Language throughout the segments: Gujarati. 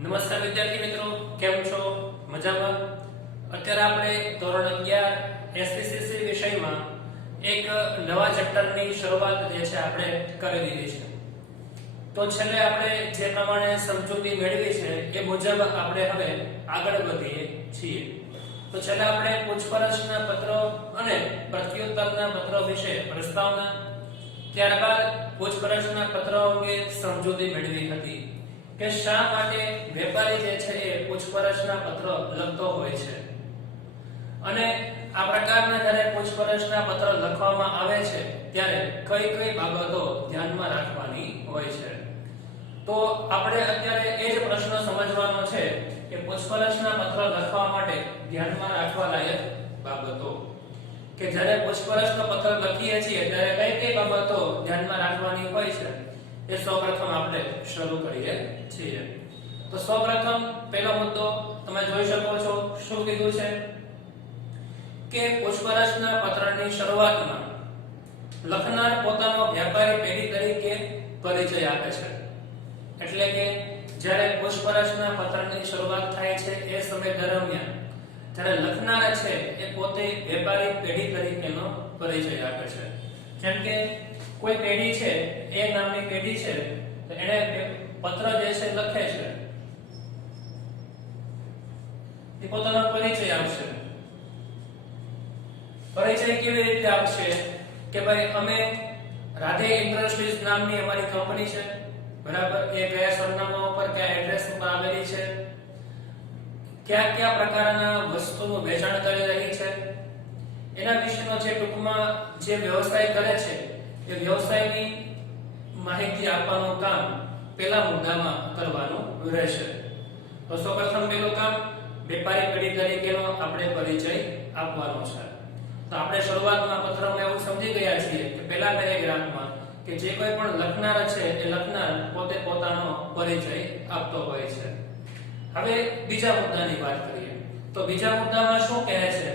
નમસ્કાર વિદ્યાર્થી મિત્રો, કેમ છો? મજામાં? અત્યારે આપણે ધોરણ 11 એસપીસીસી વિષયમાં એક નવા ચેપ્ટરની શરૂઆત જે છે આપણે કરી દીધી છે. તો છેલ્લે આપણે જે પ્રમાણે સમજૂતી મેળવી છે એ મુજબ આપણે હવે આગળ વધીએ છીએ. તો છેલ્લે આપણે પૂછપરછના પત્રો અને પ્રત્યુત્તરના પત્રો વિશે પ્રસ્તાવના, ત્યારબાદ પૂછપરછના પત્રો અંગે સમજૂતી મેળવી હતી કે શા માટે વેપારી જે છે એ પૂછપરછના પત્રો લખતો હોય છે અને આ પ્રકારના જ્યારે પૂછપરછના પત્ર લખવામાં આવે છે ત્યારે કઈ કઈ બાબતો ધ્યાનમાં રાખવાની હોય છે. તો આપણે અત્યારે એ જ પ્રશ્ન સમજવાનો છે કે પૂછપરછના પત્ર લખવા માટે ધ્યાનમાં રાખવા લાયક બાબતો, કે જ્યારે પૂછપરછનો પત્ર લખીએ છીએ ત્યારે કઈ કઈ બાબતો ધ્યાનમાં રાખવાની હોય છે એ સૌપ્રથમ આપણે શરૂ કરીએ છીએ. તો સૌપ્રથમ પહેલો મુદ્દો તમે જોઈ શકો છો શું કીધું છે કે પૂછપરછના પત્રની શરૂઆતમાં લખનાર પોતાનો વ્યાપારી પેઢી તરીકે પરિચય આપે છે. એટલે કે જ્યારે પૂછપરછના પત્રની શરૂઆત થાય છે એ સમય દરમિયાન જ્યારે લખનાર છે એ પોતે વેપારી પેઢી તરીકેનો પરિચય આપે છે. જેમ કે કોઈ પેઢી છે, એ નામની પેઢી છે, તો એને પત્ર જે છે લખે છે, એ પોતાનો પરિચય આપશે. પરિચય કેવી રીતે આપશે કે ભાઈ અમે રાધે ઇન્ડસ્ટ્રીઝ નામની અમારી કંપની છે, બરાબર, એ કયા સરનામા ઉપર કયા એડ્રેસ ઉપર આવેલી છે, કયા કયા પ્રકારના વસ્તુનું વેચાણ કરી રહી છે, એના વિશેનો જે ટૂંકમાં જે વ્યવસાય કરે છે એ વ્યવસાયની માહિતી આપવાનું કામ પહેલા મુદ્દામાં કરવાનું રહેશે. તો સૌપ્રથમ પહેલું કામ વેપારી પેઢી તરીકેનો આપણે પરિચય આપવાનો છે. તો આપણે શરૂઆતમાં પત્રમાં એવું સમજી ગયા છીએ કે પહેલા પેરેગ્રાફમાં કે જે કોઈ પણ લખનાર છે એ લખનાર પોતે પોતાનો પરિચય આપતો હોય છે. હવે બીજા મુદ્દાની વાત કરીએ. તો બીજા મુદ્દામાં શું કહે છે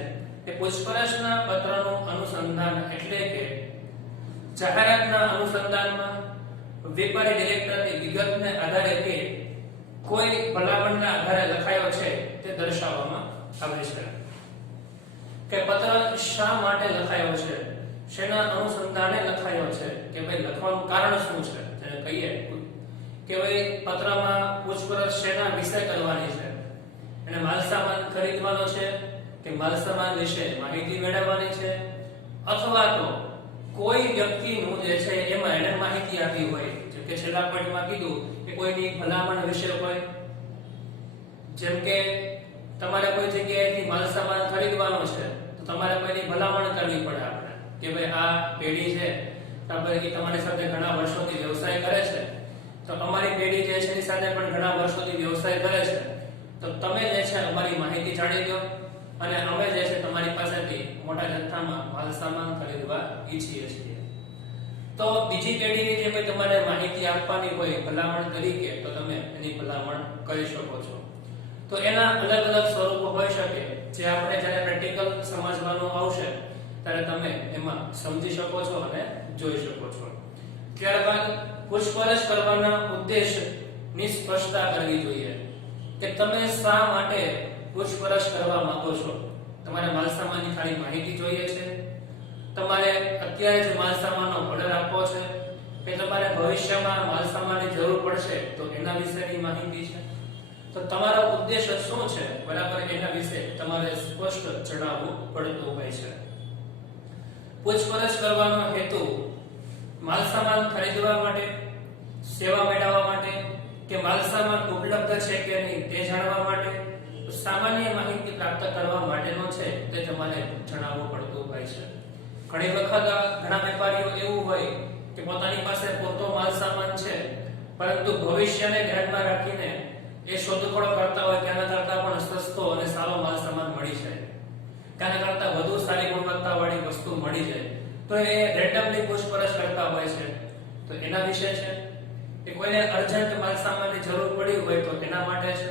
કે પૂછપરછના પત્રનું અનુસંધાન એટલે કે જાહેરાતના અનુસંધાનમાં વેપારી ડિરેક્ટરની વિગતને આધારે કે કોઈ ભલામણના આધારે લખાયો છે તે દર્શાવવામાં આવે છે. કે પત્ર શા માટે લખાયો છે, શેના અનુસંધાને લખાયો છે, કે ભાઈ લખવાનું કારણ શું છે, તેને કહીએ કે ભાઈ પત્રમાં પૂછપરછ શેના વિશે કરવાની છે, એને માલસામાન ખરીદવાનો છે કે માલસામાન વિશે માહિતી મેળવવાની છે, અથવા તો કોઈ વ્યક્તિનું જે છે એમાં એને માહિતી આપી હોય, જેમ કે છેલ્લા પોઈન્ટમાં કીધું કે કોઈની ભલામણ વિશે હોય. જેમ કે તમારે કોઈ જગ્યાએથી માલસામાન ખરીદવાનો છે તો તમારે કોઈની ભલામણ કરવી પડે આપણે કે ભાઈ આ પેઢી છે બરાબર, કે તમારી સાથે ઘણા વર્ષોથી વ્યવસાય કરે છે, તો અમારી પેઢી જે છે એની સાથે પણ ઘણા વર્ષોથી વ્યવસાય કરે છે, તો તમે જે છે અમારી માહિતી જાણી લો અને અમે જે છે તમારી પાસેથી મોટા જથ્થામાં માલસામાન ખરીદવા ઈચ્છીએ છીએ. તો બીજી પેઢીની જે કોઈ તમારે માહિતી આપવાની હોય ભલામણ તરીકે, તો તમે એની ભલામણ કરી શકો છો. તો એના અલગ અલગ સ્વરૂપો હોઈ શકે, જે આપણે જ્યારે પ્રેક્ટિકલ સમજવાનું આવશે ત્યારે તમે એમાં સમજી શકો છો અને જોઈ શકો છો. ત્યારબાદ પૂછપરછ કરવાના ઉદ્દેશની સ્પષ્ટતા કરવી જોઈએ કે તમે શા માટે પૂછપરછ કરવા માંગો છો. તમારે માલસામાનની ખાલી માહિતી જોઈએ છે, તમારે અત્યારે જે માલસામાનનો ઓર્ડર આપવો છે, કે તમારે ભવિષ્યમાં માલસામાનની જરૂર પડશે તો એના વિશેની માહિતી છે. તો તમારો ઉદ્દેશ શું છે, બરાબર, એના વિશે તમારે સ્પષ્ટ જણાવવું પડતું હોય છે. પૂછપરછ કરવાનો હેતુ માલસામાન ખરીદવા માટે, સેવા મેળવવા માટે, કે માલસામાન ઉપલબ્ધ છે કે નહીં તે જાણવા માટે, સામાન્ય માહિતી પ્રાપ્ત કરવા માટેનો છે તે તમારે જણાવવું પડતું હોય છે. ઘણી વખત ઘણા વેપારીઓ એવું હોય કે પોતાની પાસે પૂરતો માલસામાન છે, પરંતુ ભવિષ્યને ધ્યાનમાં રાખીને એ શોધખોળ કરતા હોય કે આના કરતા પણ સસ્તો અને સારો માલસામાન મળી જાય, કે આના કરતા વધુ સારી ગુણવત્તાવાળી વસ્તુ મળી જાય, તો એ રેન્ડમલી પૂછપરછ કરતા હોય છે. તો એના વિશે છે કે કોઈને અર્જન્ટ માલસામાનની જરૂર પડી હોય તો તેના માટે છે.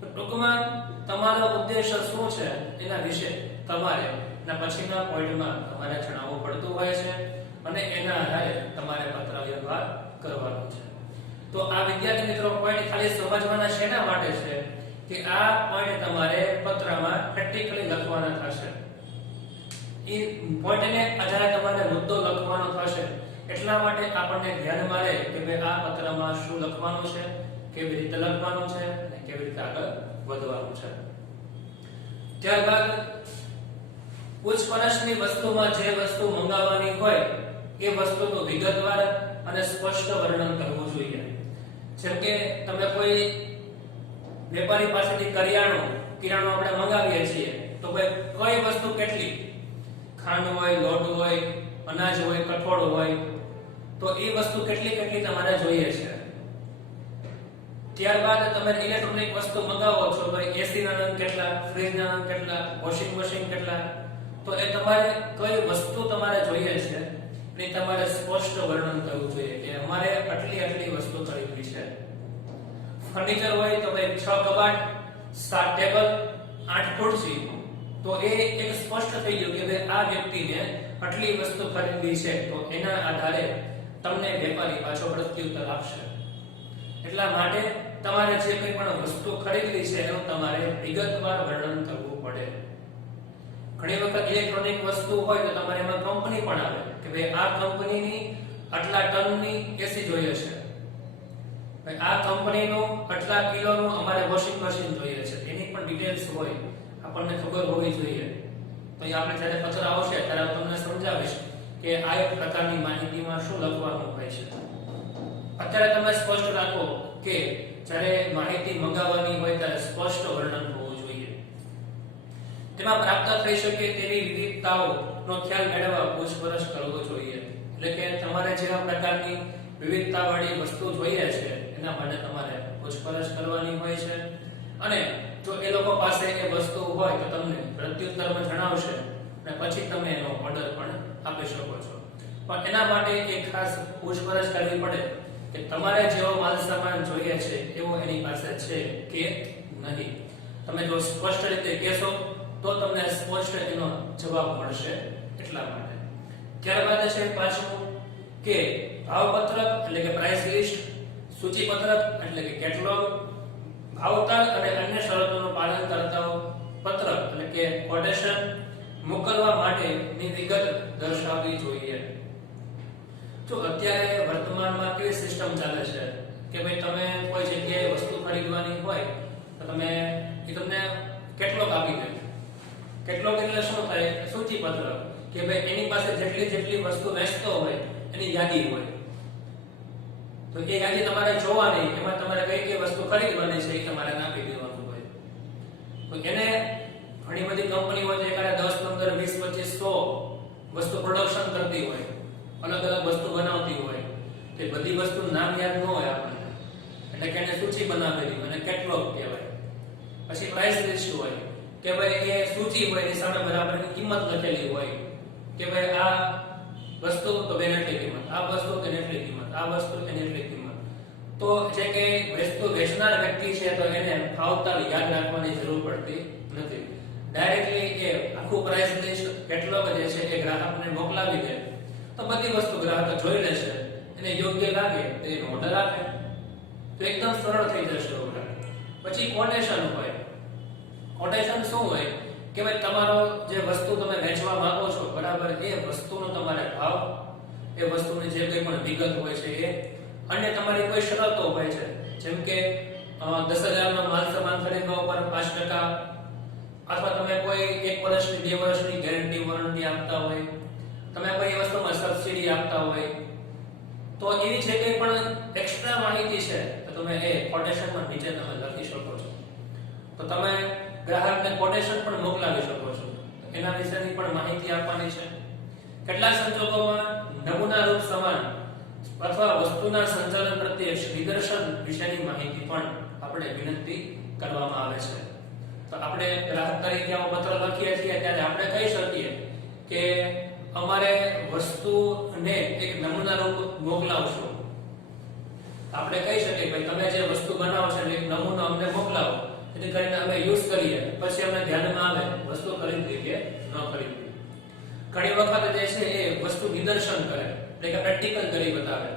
તો ટૂંકમાં તમારો ઉદ્દેશ શું છે એના વિશે તમારે ના પછીના પોઈન્ટમાં તમારે જણાવવું પડતું હોય છે અને એના આધારે તમારે પત્ર વ્યવહાર કરવાનો છે. તો આ વિદ્યાર્થી મિત્રો પોઈન્ટ ખાલી સમજવાના શેના માટે છે કે આ પોઈન્ટ તમારે પત્રમાં પ્રેક્ટિકલી લખવાના થશે. એ પોઈન્ટને આધારે તમારે મુદ્દો લખવાનો થશે. એટલા માટે આપણને ધ્યાનમાં રહે કે ભાઈ આ પત્રમાં શું લખવાનું છે, કેવી રીતે લખવાનું છે અને કેવી રીતે આગળ વધવાનું છે. ત્યારબાદ પૂછપરછની વસ્તુમાં જે વસ્તુ મંગાવવાની હોય એ વસ્તુનું વિગતવાર અને સ્પષ્ટ વર્ણન કરવું જોઈએ. જેમ કે તમે કોઈ વેપારી પાસેથી કિરાણું આપણે મંગાવીએ છીએ તો ભાઈ કઈ વસ્તુ કેટલી, ખાંડ હોય, લોટ હોય, અનાજ હોય, કઠોળ હોય, તો એ વસ્તુ કેટલી તમારે જોઈએ છે. ત્યારબાદ તમે ઇલેક્ટ્રોનિક વસ્તુ મંગાવો છો, ભાઈ એસી ના નંગ કેટલા, ફ્રીજ ના નંગ કેટલા, વોશિંગ મશીન કેટલા, તો એ તમારે કઈ વસ્તુ તમારે જોઈએ છે એ તમારે સ્પષ્ટ વર્ણન કરવું જોઈએ કે અમારે આટલી વસ્તુ ખરીદવી છે. ફર્નિચર હોય તો ભાઈ 6 કબાટ, 7 ટેબલ, 8 ખુરશી, તો એ એક સ્પષ્ટ થઈ ગયું કે ભાઈ આ વ્યક્તિને આટલી વસ્તુ ખરીદવી છે, તો એના આધારે તમને વેપારી પાછો પ્રત્યુત્તર આપશે. એટલા માટે તમારે જે કંઈ પણ વસ્તુ ખરીદવી છે એનું તમારે વિગતવાર વર્ણન કરવું પડે. ઘણી વખત ઇલેક્ટ્રોનિક વસ્તુ હોય તો તમારે એમાં કંપની પણ આવે કે ભાઈ આ કંપનીની આટલા ટનની એસી જોઈએ છે, ભાઈ આ કંપનીનું આટલા કિલોનું અમારે વોશિંગ મશીન જોઈએ છે, એની પણ ડિટેલ્સ હોય, આપણને ખબર હોવી જોઈએ. તો એ આપણે જ્યારે પત્ર આવશે ત્યારે તમને સમજાવીશ કે આ એક પ્રકારની માહિતીમાં શું લખવાનું હોય છે. અત્યારે તમે સ્પષ્ટ રાખો કે જ્યારે માહિતી મંગાવવાની હોય ત્યારે સ્પષ્ટ વર્ણન હોવું જોઈએ. તેમાં પ્રાપ્ત થઈ શકે તેવી વિવિધતાઓનો ખ્યાલ મેળવવા પૂછપરછ કરવો જોઈએ. એટલે કે તમારે જેવા પ્રકારની વિવિધતાવાળી વસ્તુ જોઈએ છે એના માટે તમારે પૂછપરછ કરવાની હોય છે. અને જો એ લોકો પાસે એ વસ્તુ હોય તો તમને પ્રત્યુત્તરમાં જણાવશે અને પછી તમે એનો ઓર્ડર પણ આપી શકો છો. પણ એના માટે એક ખાસ પૂછપરછ કરવી પડે કે તમારે જેવો માલ સામાન જોઈએ છે એવો એની પાસે છે કે નહીં. તમે જો સ્પષ્ટ રીતે કહેશો તો તમને સ્પષ્ટ એનો જવાબ મળશે. એટલા માટે ત્યારબાદ છે પાછું કે ભાવપત્રક એટલે કે પ્રાઇસ લિસ્ટ, સૂચિપત્રક એટલે કે કેટલોગ, ભાવતાલ અને અન્ય શરતોનું પાલન કરતા પત્રક એટલે કે કોટેશન મોકલવા માટેની વિગત દર્શાવવી જોઈએ. જો અત્યારે વર્તમાનમાં કેવી સિસ્ટમ ચાલે છે કે ભાઈ તમે કોઈ જગ્યાએ વસ્તુ ખરીદવાની હોય તો તમને કેટલોગ આપી દે. કેટલોગ એટલે શું થાય? સૂચિપત્રક કે ભાઈ એની પાસે જેટલી વસ્તુ વેચતો હોય એની યાદી હોય. તો એ યાદી તમારે જોવાની, એમાં તમારે કઈ વસ્તુ ખરીદવાની છે એ તમારે આપી દેવાનું હોય. તો એને ઘણી બધી કંપની હોય છે એકારે 10, 15, 20, 25, 100 વસ્તુ પ્રોડક્શન કરતી હોય, અલગ વસ્તુ બનાવતી હોય. તે બધી વસ્તુનું નામ યાદ ન હોય આપણને, એટલે કે એને સૂચિ બનાવેલી અને કેટલોગ કહેવાય. પછી પ્રાઇસ લિસ્ટ હોય કે ભાઈ એ સૂચિ હોય એની સામે બરાબરની કિંમત લખેલી હોય કે ભાઈ આ વસ્તુ તો બેન એટલી કિંમત, આ વસ્તુ તેને એટલી કિંમત, આ વસ્તુ તેને એટલી કિંમત. તો જે કે વસ્તુ વેચનાર વ્યક્તિ છે તો એને ભાવતાલ યાદ રાખવાની જરૂર પડતી નથી. ડાયરેક્ટલી એ આખું પ્રાઇસ લિસ્ટ કેટલોગ જે છે એ ગ્રાહકને મોકલાવી દે તો બધી વસ્તુ ગ્રાહક જોઈ લેશે, એને યોગ્ય લાગે તો એનો ઓર્ડર આપે, તો એકદમ સરળ થઈ જશે ઓર્ડર. પછી કોટેશન હોય. કોટેશન શું હોય કે ભાઈ તમારો જે વસ્તુ તમે વેચવા માંગો છો બરાબર, એ વસ્તુનો તમારે ભાવ, એ વસ્તુની જે કંઈ પણ વિગત હોય છે એ, અને તમારી કોઈ શરતો હોય છે જેમ કે 10,000 નો માલ સામાન ખરીદવા ઉપર 5% અથવા તમે કોઈ 1 વર્ષની 2 વર્ષની ગેરંટી વોરંટી આપતા હોય, તમે કોઈ વસ્તુમાં સબસિડી આપતા હોય, તો એવી જે કંઈ પણ એક્સ્ટ્રા માહિતી છે તો તમે એ કોટેશનમાં નીચે તમે લખી શકો છો. તો તમે ગ્રાહકને કોટેશન પણ મોકલાવી શકો છો, એના વિશેની પણ માહિતી આપવાની છે. કેટલાક સંજોગોમાં નમૂના રૂપ સમાન અથવા વસ્તુના સંચાલન પ્રત્યે નિદર્શન વિશેની માહિતી પણ આપણે વિનંતી કરવામાં આવે છે. તો આપણે ગ્રાહક તરીકે આવો પત્ર લખીએ છીએ ત્યારે આપણે કહી શકીએ કે અમારે વસ્તુને એક નમૂના રૂપ મોકલાવશો. આપણે કહી શકીએ કે તમે જે વસ્તુ બનાવો છો એક નમૂનો અમને મોકલાવો, જેથી કરીને અમે યુઝ કરીએ, પછી અમને ધ્યાનમાં આવે વસ્તુ ખરીદવી કે ન ખરીદવી. ઘણી વખત જે છે એ વસ્તુ નિદર્શન કરે એટલે કે પ્રેક્ટિકલ કરી બતાવે.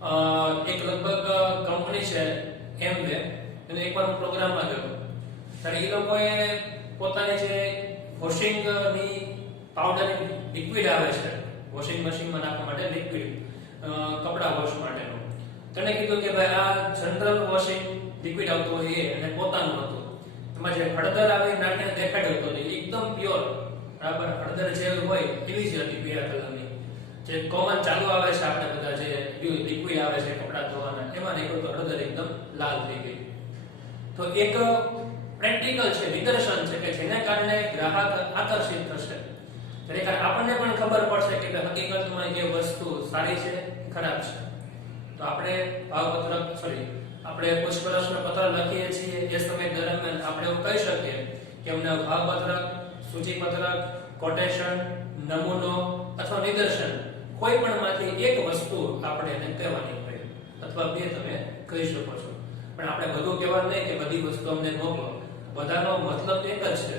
એક લગભગ કંપની છે એમવે, અને એકવાર હું પ્રોગ્રામમાં ગયો ત્યારે એ લોકોએ પોતાની જે વોશિંગની પાવડર લિક્વિડ આવે છે વોશિંગ મશીનમાં નાખવા માટે લિક્વિડ કપડા વોશ માટેનું, તેને કીધું કે ભાઈ આ જનરલ વોશિંગ લિક્વિડ આવતું હોય એ અને પોતાનું હતું, એમાં જે હળદર આવે નાખીને દેખાડ્યું હતું એકદમ પ્યોર બરાબર હળદર જેવી હોય એવી જ હતી પીળા કલરની, જે કોમન ચાલુ આવે છે આપણે બધા જે લિક્વિડ આવે છે કપડા ધોવાના એમાં નીકળતો હળદર એકદમ લાલ થઈ ગઈ. તો એક પ્રેક્ટિકલ છે નિદર્શન છે કે જેને કારણે ગ્રાહક આકર્ષિત થશે, ખરેખર આપણને પણ ખબર પડશે કે હકીકતમાં એ વસ્તુ સારી છે ખરાબ છે. તો આપણે આપણે પૂછપરછનો પત્ર લખીએ છીએ એ સમય દરમિયાન આપણે એવું કહી શકીએ કે અમને ભાવપત્રક, સૂચિપત્રક, કોટેશન, નમૂનો અથવા નિદર્શન કોઈ પણ માંથી એક વસ્તુ આપણે એને કહેવાની હોય અથવા બે તમે કહી શકો છો, પણ આપણે બધું કહેવાનું નહીં કે બધી વસ્તુ અમને મોકલો, બધાનો મતલબ એક જ છે.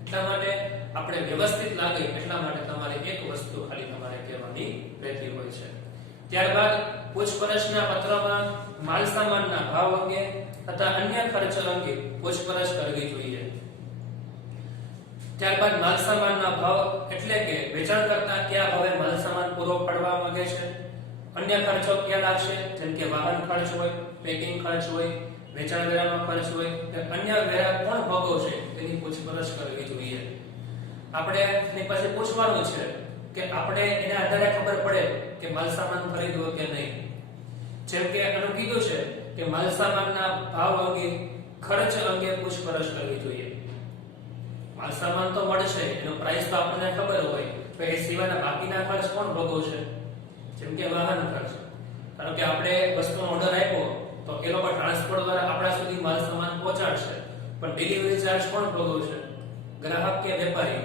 એટલા માટે આપણે વ્યવસ્થિત લાગે એટલા માટે તમારે એક વસ્તુ ખાલી તમારે કહેવાની રહેતી હોય છે. ત્યારબાદ પૂછપરછના પત્રમાં માલ સામાનના ભાવ અંગે તથા અન્ય ખર્ચ અંગે પૂછપરછ કરવી જોઈએ. ત્યારબાદ માલ સામાનના ભાવ એટલે કે વેચાણ કરતા કયા ભાવે માલ સામાન પૂરો પાડવા માંગે છે, અન્ય ખર્ચો ક્યાં લાગશે જેમ કે વાહન ખર્ચ હોય, પેકિંગ ખર્ચ હોય, વેચાણ વેરાનો ખર્ચ હોય કે અન્ય વેરા કોણ ભોગવશે તેની પૂછપરછ કરવી જોઈએ. આપણે એની પાસે પૂછવાનું છે કે આપણે એના આધારે ખબર પડે કે માલ સામાન ખરીદવો કે નહીં. જેમ કે આનું કીધું છે કે માલ સામાનના ભાવ અંગે ખર્ચ અંગે પૂછપરછ કરવી જોઈએ. માલ સામાન તો મળશે એનો પ્રાઇસ તો આપણને ખબર હોય, તો એ સિવાયના બાકીના ખર્ચ કોણ ભોગવશે, જેમ કે વાહન ખર્ચ. કારણ કે આપણે વસ્તુનો ઓર્ડર આપ્યો તો એ લોકો ટ્રાન્સપોર્ટ દ્વારા આપણા સુધી માલ સામાન પહોંચાડશે, પણ ડિલિવરી ચાર્જ કોણ ભોગવશે, ગ્રાહક કે વેપારી?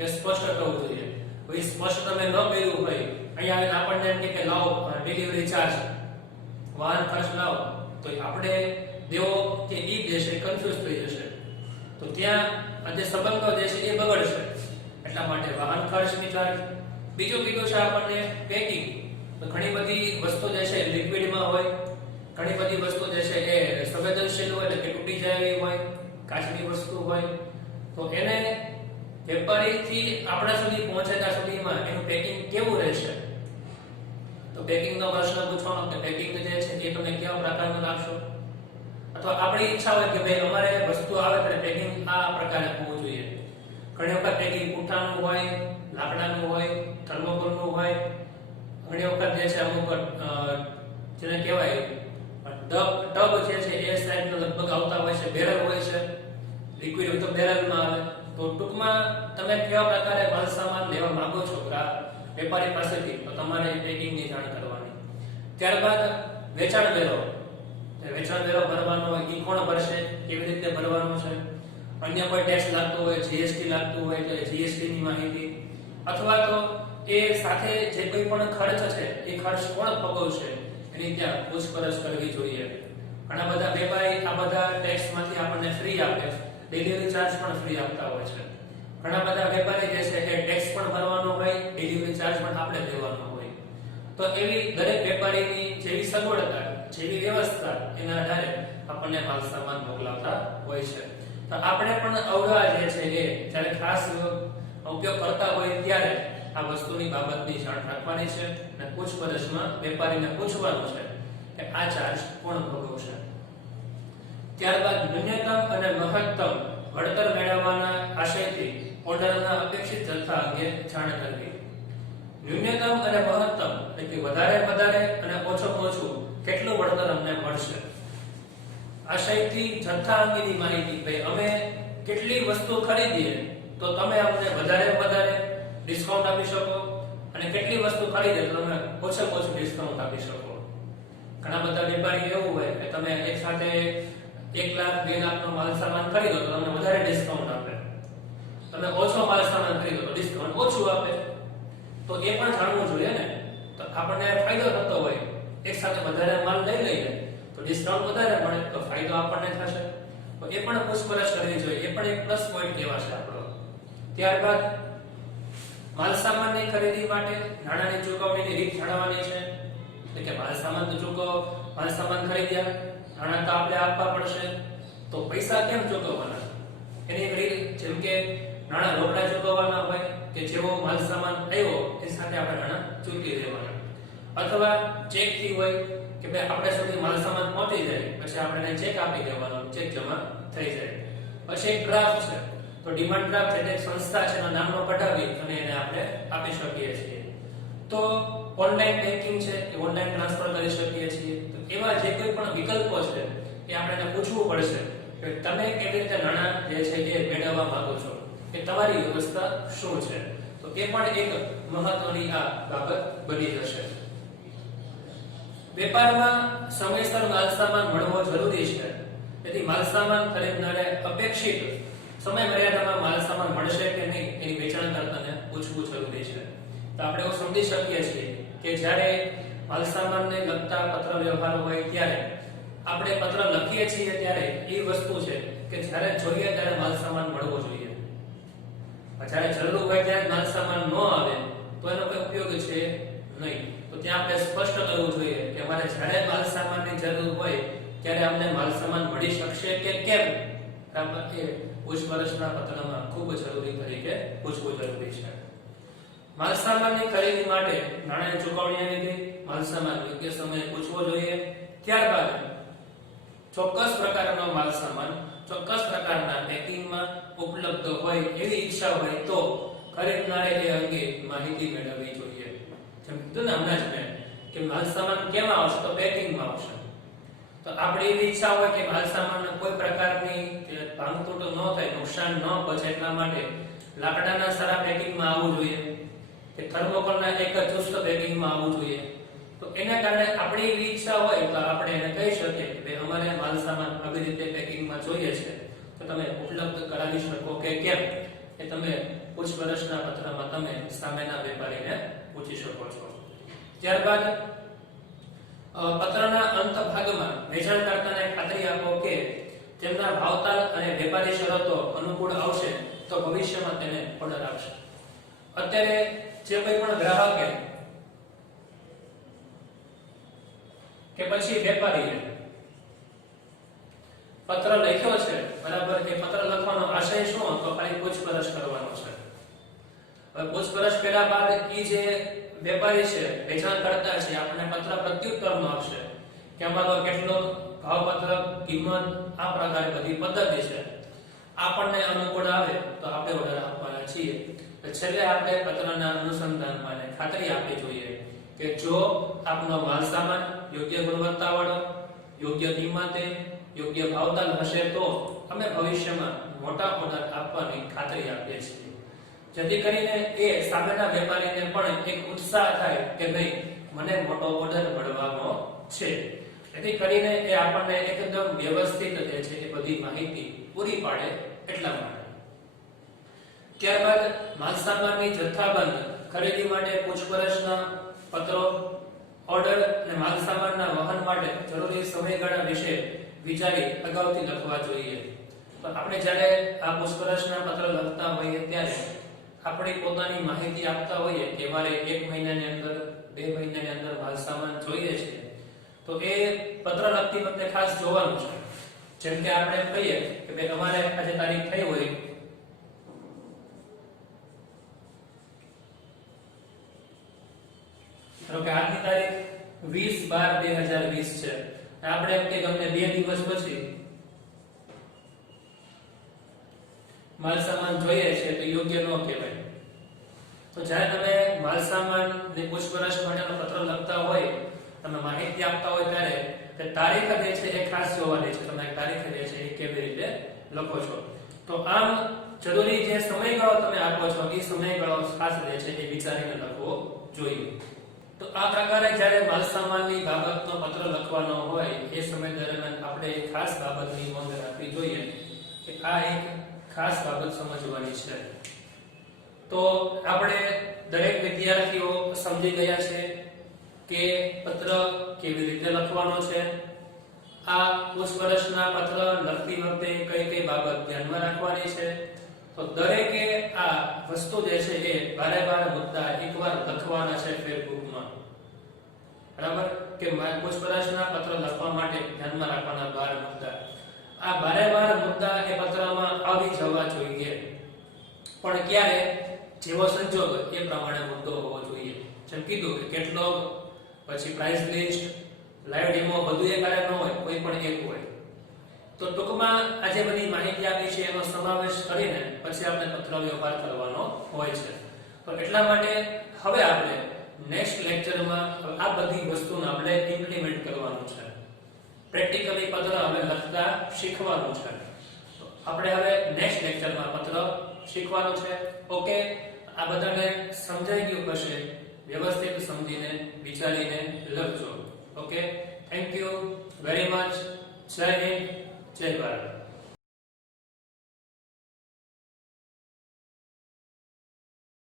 એ સ્પષ્ટ કરવું જોઈએ. કોઈ સ્પષ્ટ તમે ન કર્યું હોય, અહીંયા આપણને એમ કે લાવો ડિલિવરી ચાર્જ, વાહન ખર્ચ લાવો, તો આપણે દેવો કે ઈ દેશે કન્ફ્યુઝ થઈ જશે, તો ત્યાં આજે સંબંધો જે છે એ બગડશે. એટલા માટે વાહન ખર્ચની ચાર્જ. બીજું કીધું છે આપણને પેકિંગ. તો ઘણી બધી વસ્તુ જે છે લિક્વિડમાં હોય, ઘણી બધી વસ્તુ જે છે એ સંવેદનશીલ હોય એટલે કે તૂટી જાય એવી હોય, કાચની વસ્તુ હોય, તો એને વેપારીથી આપણા સુધી પહોંચે ત્યાં સુધીમાં એનું પેકિંગ કેવું રહેશે. તો પેકિંગનો પ્રશ્ન પૂછવાનો કે પેકિંગ જે છે એ તમે કેવા પ્રકારનું લાગશો, અથવા આપણી ઈચ્છા હોય કે ભાઈ અમારે વસ્તુ આવે ત્યારે પેકિંગ આ પ્રકારે હોવું જોઈએ. ઘણી વખત પેકિંગ પુઠ્ઠાનું હોય, લાકડાનું હોય, થર્મોકોલનું હોય, ઘણી વખત જે છે અમુક જેને કહેવાય ટબ જે છે એ સાઈઝનો લગભગ આવતા હોય છે, બેરલ હોય છે, લિક્વિડ હોય તો બેરલમાં આવે. તો ટૂંકમાં તમે કેવા પ્રકારે માલ સામાન લેવા માંગો છો વેપારી પાસેથી, તો તમારે પેકિંગની જાણ કરવાની. ત્યારબાદ વેચાણ વેરો. વેચાણ વેરો ભરવાનો હોય એ કોણ ભરશે, કેવી રીતે ભરવાનો છે, અન્ય કોઈ ટેક્સ લાગતો હોય, જીએસટી લાગતું હોય તો જીએસટી ની માહિતી, અથવા તો એ સાથે જે કોઈ પણ ખર્ચ છે એ ખર્ચ કોણ ભોગવશે એની ત્યાં પૂછપરછ કરવી જોઈએ. ઘણા બધા વેપારી આ બધા ટેક્સમાંથી આપણને ફ્રી આપે, ડિલિવરી ચાર્જ પણ ફ્રી આપતા હોય છે. ઘણા બધા વેપારી જે છે એ ટેક્સ પણ ભરવાનો હોય, ડિલિવરી ચાર્જ પણ આપણે દેવાનો હોય. તો એવી દરેક વેપારીની જેવી સગવડતા, જેવી વ્યવસ્થા એના આધારે આપણને માલ સામાન મોકલાવતા હોય છે. તો આપણે પણ અવળા જે છે એ જ્યારે ખાસ ઉપયોગ કરતા હોય ત્યારે આ વસ્તુની બાબતની જાણ રાખવાની છે અને પૂછપરછમાં વેપારીને પૂછવાનું છે કે આ ચાર્જ કોણ ભોગવશે. ત્યારબાદ ન્યૂનતમ અને મહત્તમ વળતર મેળવવાના આશયથી ઓર્ડરના અપેક્ષિત જથ્થા અંગે જાણ કરવી. ન્યૂનતમ અને મહત્તમ એટલે કે વધારે અને ઓછામાં ઓછું કેટલું વળતર અમને મળશે, આશયથી જથ્થા અંગેની માહિતી. ભાઈ અમે કેટલી વસ્તુ ખરીદીએ તો તમે અમને વધારે ડિસ્કાઉન્ટ આપી શકો, અને કેટલી વસ્તુ ખરીદે તો તમે ઓછામાં ઓછું ડિસ્કાઉન્ટ આપી શકો. ઘણા બધા વેપારી એવું હોય કે તમે એક સાથે 1 લાખ 2 લાખનો માલ સામાન ખરીદો તો તમને વધારે ડિસ્કાઉન્ટ આપે, તમે ઓછો માલ સામાન ખરીદો તો ડિસ્કાઉન્ટ ઓછું આપે. તો એ પણ જાણવું જોઈએ ને. તો આપણને ફાયદો થતો હોય, એક સાથે વધારે માલ લઈ લઈએ તો ડિસ્કાઉન્ટ વધારે મળે તો ફાયદો આપણને થશે. તો એ પણ પૂછપરછ કરવી જોઈએ, એ પણ એક પ્લસ પોઈન્ટ કહેવાશે આપણો. ત્યારબાદ માલ સામાનની ખરીદી માટે નાણાંની ચૂકવણીની રીત જાણવાની છે. એટલે કે માલ સામાન તો માલ સામાન ખરીદ્યા, નાણાં તો આપણે આપવા પડશે, તો પૈસા કેમ ચૂકવવાના? એની એક રીત, જેમ કે નાણાં રોકડા ચૂકવવાના હોય કે જેવો માલ સામાન આવ્યો એ સાથે આપણે નાણાં ચૂકવી દેવાના, અથવા ચેક થી હોય કે ભાઈ આપણે સુધી માલ સામાન પહોંચી જાય પછી આપણે ચેક આપી દેવાનો, ચેક જમા થઈ જાય. પછી એક ડ્રાફ્ટ છે, તો ડિમાન્ડ ડ્રાફ્ટ એટલે સંસ્થા છે એના નામનો કઢાવી અને એને આપણે આપી શકીએ છીએ. તો ઓનલાઈન બેન્કિંગ છે કે ઓનલાઈન ટ્રાન્સફર કરી શકીએ છીએ. તો એવા જે કોઈ પણ વિકલ્પો છે એ આપણે એને પૂછવું પડશે કે તમે કેવી રીતે નાણાં જે છે એ મેળવવા માંગો છો, કે તમારી વ્યવસ્થા શું છે. તો એ પણ એક મહત્વની આ બાબત બની જશે. વેપારમાં સમયસર માલ સામાન મળવો જરૂરી છે. તેથી માલ સામાન ખરીદનારે અપેક્ષિત સમય મર્યાદામાં માલ સામાન મળશે કે નહીં એની વેચાણકર્તાને પૂછવું જરૂરી છે. તો આપણે એવું સમજી શકીએ છીએ કે જ્યારે માલ સામાનને લગતા પત્ર વ્યવહારો હોય ત્યારે આપણે પત્ર લખીએ છીએ ત્યારે એ વસ્તુ છે કે જ્યારે જોઈએ ત્યારે માલ સામાન મળવો જોઈએ. જ્યારે જરૂર હોય ત્યારે માલ સામાન ન આવે તો એનો કોઈ ઉપયોગ છે નહીં. તો ત્યાં આપણે સ્પષ્ટ કરવું જોઈએ કે અમારે જ્યારે માલ સામાનની જરૂર હોય ત્યારે અમને માલ સામાન મળી શકશે કે કેમ. એ પૂછપરછના પત્રમાં ખૂબ જરૂરી તરીકે પૂછવું જરૂરી છે. માલ સામાનની ખરીદી માટે નાણાંની ચૂકવણી આવી ગઈ, માલ સામાન યોગ્ય સમયે પૂછવો જોઈએ. ત્યારબાદ ચોક્કસ પ્રકારનો માલ સામાન ચોક્કસ પ્રકારના પેકિંગમાં ઉપલબ્ધ હોય એવી ઈચ્છા હોય તો ખરીદનારે એ અંગે માહિતી મેળવવી જોઈએ. જેમ કીધું ને હમણાં જ મેં કે માલ સામાન કેમાં આવશે, તો પેકિંગમાં આવશે. તો આપણી એવી ઈચ્છા હોય કે માલ સામાનને કોઈ પ્રકારની ભાંગતૂટ ન થાય, નુકસાન ન પહોંચે એટલા માટે લાકડાના સારા પેકિંગમાં આવવું જોઈએ કે થર્મોકોલના એક ચુસ્ત પેકિંગમાં આવવું જોઈએ. તો એના કારણે આપણી એવી ઈચ્છા હોય તો આપણે એને કહી શકીએ કે અમારે માલ સામાન આવી રીતે પેકિંગમાં જોઈએ છે, તો તમે ઉપલબ્ધ કરાવી શકો કે કેમ એ તમે પૂછપરછના પત્રમાં તમે સામેના વેપારીને પૂછી શકો છો. ત્યારબાદ પત્રના અંત ભાગમાં વેચાણકર્તાને ખાતરી આપો કે તેમના ભાવતાલ અને વેપારી શરતો અનુકૂળ આવશે તો ભવિષ્યમાં તેને ઓર્ડર આપશે. અત્યારે જે કોઈ પણ ગ્રાહકે કે પછી વેપારીએ પત્ર લખ્યો છે, બરાબર, એ પત્ર લખવાનો આશય શું હતો? ખાલી પૂછપરછ કરવાનો છે. હવે પૂછપરછ કર્યા બાદ ઈ જે વેપારી છે, વેચાણકર્તા છે, આપણને પત્ર પ્રત્યુત્તરનો આપશે કે અમારો કેટલો ભાવપત્ર, કિંમત, આ પ્રકારે બધી પદ્ધતિ છે. આપણને અનુકૂળ આવે તો આપણે ઓર્ડર આપવાના છીએ. છેલ્લે આપણે પત્રના અનુસંધાનમાં ખાતરી આપવી જોઈએ કે જો આપનો માલ સામાન યોગ્ય ગુણવત્તાવાળો, યોગ્ય કિંમતે, યોગ્ય ભાવતાલ હશે તો અમે ભવિષ્યમાં મોટા ઓર્ડર આપવાની ખાતરી આપીએ છીએ. જેથી કરીને એ સામેના વેપારીને પણ એક ઉત્સાહ થાય કે ભાઈ મને મોટો ઓર્ડર મળવાનો છે. જેથી કરીને એ આપણને એકદમ વ્યવસ્થિત જે છે એ બધી માહિતી પૂરી પાડે એટલા માટે. ત્યારબાદ માલ સામાનની જથ્થાબંધ ખરીદી માટે પૂછપરછના પત્રો, ઓર્ડર અને માલ સામાનના વહન માટે જરૂરી સમયગાળા વિશે વિચારી અગાઉથી લખવા જોઈએ. તો આપણે જ્યારે આ પૂછપરછના પત્ર લખતા હોઈએ ત્યારે આપણી પોતાની માહિતી આપતા હોઈએ કે મારે 1 મહિનાની અંદર, 2 મહિનાની અંદર માલ સામાન જોઈએ છે, તો એ પત્ર લખતી વખતે ખાસ જોવાનું છે. જેમ કે આપણે કહીએ કે ભાઈ અમારે આજે તારીખ થઈ હોય ધારો કે આજની તારીખ 20/12/2020 છે, આપણે એમ કે ગમે 2 દિવસ પછી માલ સામાન જોઈએ છે તો યોગ્ય ન કહેવાય. તો જ્યારે તમે માલ સામાનની પૂછપરછ માટેનો પત્ર લખતા હોય, તમે માહિતી આપતા હોય ત્યારે તે તારીખ જે છે એ ખાસ જોવાની છે. તમે તારીખ જે છે એ કેવી રીતે લખો છો. તો આમ જરૂરી જે સમયગાળો તમે આપો છો એ સમયગાળો ખાસ જે છે એ વિચારીને લખવો જોઈએ. તો આ પ્રકારે જ્યારે માલ સામાનની બાબતનો પત્ર લખવાનો હોય એ સમય દરમિયાન આપણે એક ખાસ બાબતની નોંધ રાખવી જોઈએ કે આ એક ખાસ બાબત સમજવાની છે. તો આપણે દરેક વિદ્યાર્થીઓ સમજી ગયા છે કે પત્ર કેવી રીતે લખવાનો છે. આ પૂછપરછના પત્ર લખતી વખતે કઈ કઈ બાબત ધ્યાનમાં રાખવાની છે. તો દરેકે આ વસ્તુ જે છે એ બારે બાર મુદ્દા એકવાર લખવાના છે ફેસબુકમાં. બરાબર કે પૂછપરછના પત્ર લખવા માટે ધ્યાનમાં રાખવાના 12 મુદ્દા. આ 12 મુદ્દા એ પત્રમાં આવી જવા જોઈએ, પણ ક્યારે? જેવો સંજોગ એ પ્રમાણે મુદ્દો હોવો જોઈએ. જેમ કીધું કે કેટલોગ, પછી પ્રાઇસ લિસ્ટ, લાઈવ ડેમો બધું એકારે ન હોય, કોઈ પણ એક હોય. તો ટૂંકમાં આ જે બધી માહિતી આપી છે એનો સમાવેશ કરીને પછી આપણે પત્ર વ્યવહાર કરવાનો હોય છે. તો એટલા માટે હવે આપણે નેક્સ્ટ લેક્ચરમાં આ બધી વસ્તુને આપણે ઇમ્પ્લિમેન્ટ કરવાનું છે. પ્રેક્ટિકલી પત્ર હવે લખતા શીખવાનું છે. તો આપણે હવે નેક્સ્ટ લેક્ચરમાં પત્ર શીખવાનું છે. ઓકે, આ બધાને સમજાઈ ગયું હશે? વ્યવસ્થિત સમજીને વિચારીને લખજો. Okay, thank you very much. જય હિન્દ, જય ભારત.